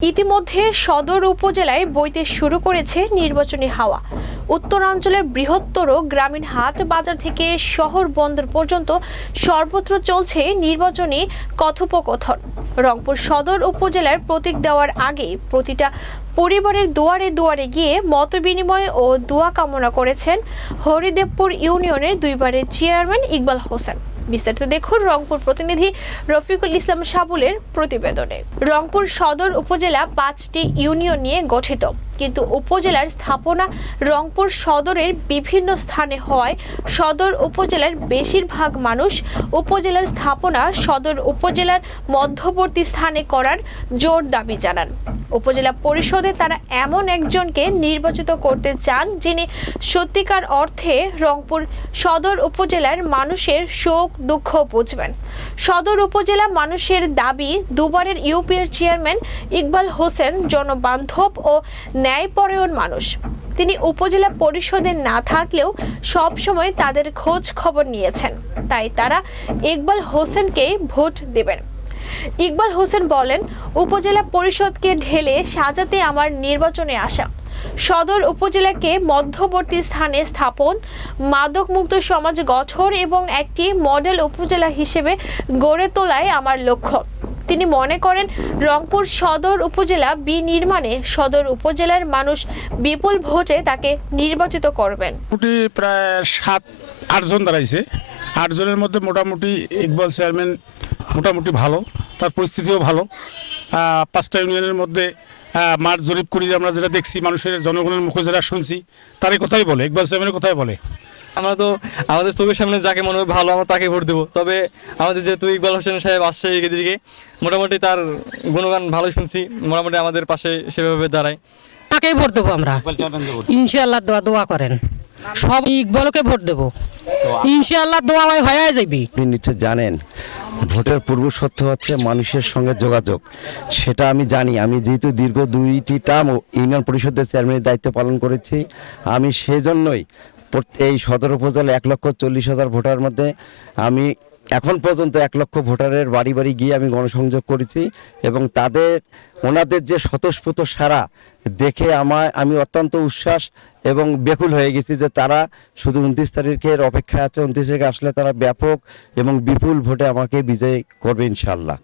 ইতিমধ্যে সদর উপজেলায় বইতে শুরু করেছে নির্বাচনী হাওয়া। উত্তরাঞ্চলের বৃহত্তর গ্রামীণ হাট বাজার থেকে শহর বন্দর পর্যন্ত সর্বত্র চলছে নির্বাচনী কথোপকথন। রংপুর সদর উপজেলার প্রতীক দেওয়ার আগে প্রতিটা পরিবারের দুয়ারে দুয়ারে গিয়ে মত বিনিময় ও দোয়া কামনা করেছেন হরিদেবপুর ইউনিয়নের দুইবারের চেয়ারম্যান ইকবাল হোসেন। বিস্তারিত দেখুন রংপুর প্রতিনিধি রফিকুল ইসলাম সাবুলের প্রতিবেদনে। রংপুর সদর উপজেলা পাঁচটি ইউনিয়ন নিয়ে গঠিত। কিন্তু উপজেলার স্থাপনা রংপুর সদরের বিভিন্ন স্থানে হওয়ায় সদর উপজেলার বেশিরভাগ মানুষ উপজেলার স্থাপনা সদর উপজেলার মধ্যবর্তী স্থানে করার জোর দাবি জানান। উপজেলা পরিষদে তারা এমন একজনকে নির্বাচিত করতে চান যিনি সত্যিকার অর্থে রংপুর সদর উপজেলার মানুষের শোক, দুঃখ বুঝবেন। সদর উপজেলা মানুষের দাবি দুবারের ইউপিএর চেয়ারম্যান ইকবাল হোসেন, জনবান্ধব ও ন্যায়পরায়ণ মানুষ। তিনি উপজেলা পরিষদে না থাকলেও সব সময় তাদের খোঁজ খবর নিয়েছেন। তাই তারা ইকবাল হোসেনকে ভোট দেবেন। ইকবাল হোসেন বলেন, উপজেলা পরিষদকে ঢেলে সাজাতে আমার নির্বাচনে আসা। সদর উপজেলাকে মধ্যবর্তী স্থানে স্থাপন, মাদকমুক্ত সমাজ গঠন এবং একটি মডেল উপজেলা হিসেবে গড়ে তোলাই আমার লক্ষ্য। তিনি মনে করেন রংপুর সদর উপজেলা বিনির্মাণে সদর উপজেলার মানুষ বিপুল ভোটে তাকে নির্বাচিত করবেন। প্রায় সাত আটজন দাঁড়াইছে। আটজনের মধ্যে মোটামুটি ইকবাল চেয়ারম্যান মোটামুটি ভালো, তার পরিস্থিতিও ভালো। পাঁচটা ইউনিয়নের মধ্যে মাঠ জরিপ করি আমরা যেটা দেখছি, মানুষের জনগণের মুখে যেটা শুনছি, তারই কথাই বলে, ইকবাল চেয়ারম্যানের কথাই বলে। আমরা তো আমাদের চোখের সামনে যাকে মনে হয় ভালো আমরা তাকে ভোট দেবো। তবে আমাদের যেহেতু ইকবাল হোসেন সাহেব আসছে এদিকে মোটামুটি তার গুণগান ভালোই শুনছি মোটামুটি আমাদের পাশে সেভাবে দাঁড়ায়। তাকেই ভোট দেবো আমরা। ইনশাআল্লাহ দোয়া দোয়া করেন। সব ইকবালকে ভোট দেবো। ইনশাআল্লাহ দোয়া হয় হয়ে যাবি। আপনি নিশ্চয় জানেন ভোটের পূর্ব সত্য হচ্ছে মানুষের সঙ্গে যোগাযোগ। সেটা আমি জানি। আমি যেহেতু দীর্ঘ দুইটি টার্ম ইউনিয়ন পরিষদের চেয়ারম্যানের দায়িত্ব পালন করেছি আমি সেজন্যই এই সদর উপজেলা এক লক্ষ চল্লিশ হাজার ভোটার মধ্যে আমি এখন পর্যন্ত এক লক্ষ ভোটারের বাড়ি বাড়ি গিয়ে আমি গণসংযোগ করেছি এবং তাদের, ওনাদের যে স্বতঃস্ফূর্ত সারা দেখে আমার আমি অত্যন্ত উচ্ছ্বাস এবং বেকুল হয়ে গেছি যে তারা শুধু উনত্রিশ তারিখের অপেক্ষায় আছে, উনত্রিশ তারিখে আসলে তারা ব্যাপক এবং বিপুল ভোটে আমাকে বিজয় করবে ইনশাল্লাহ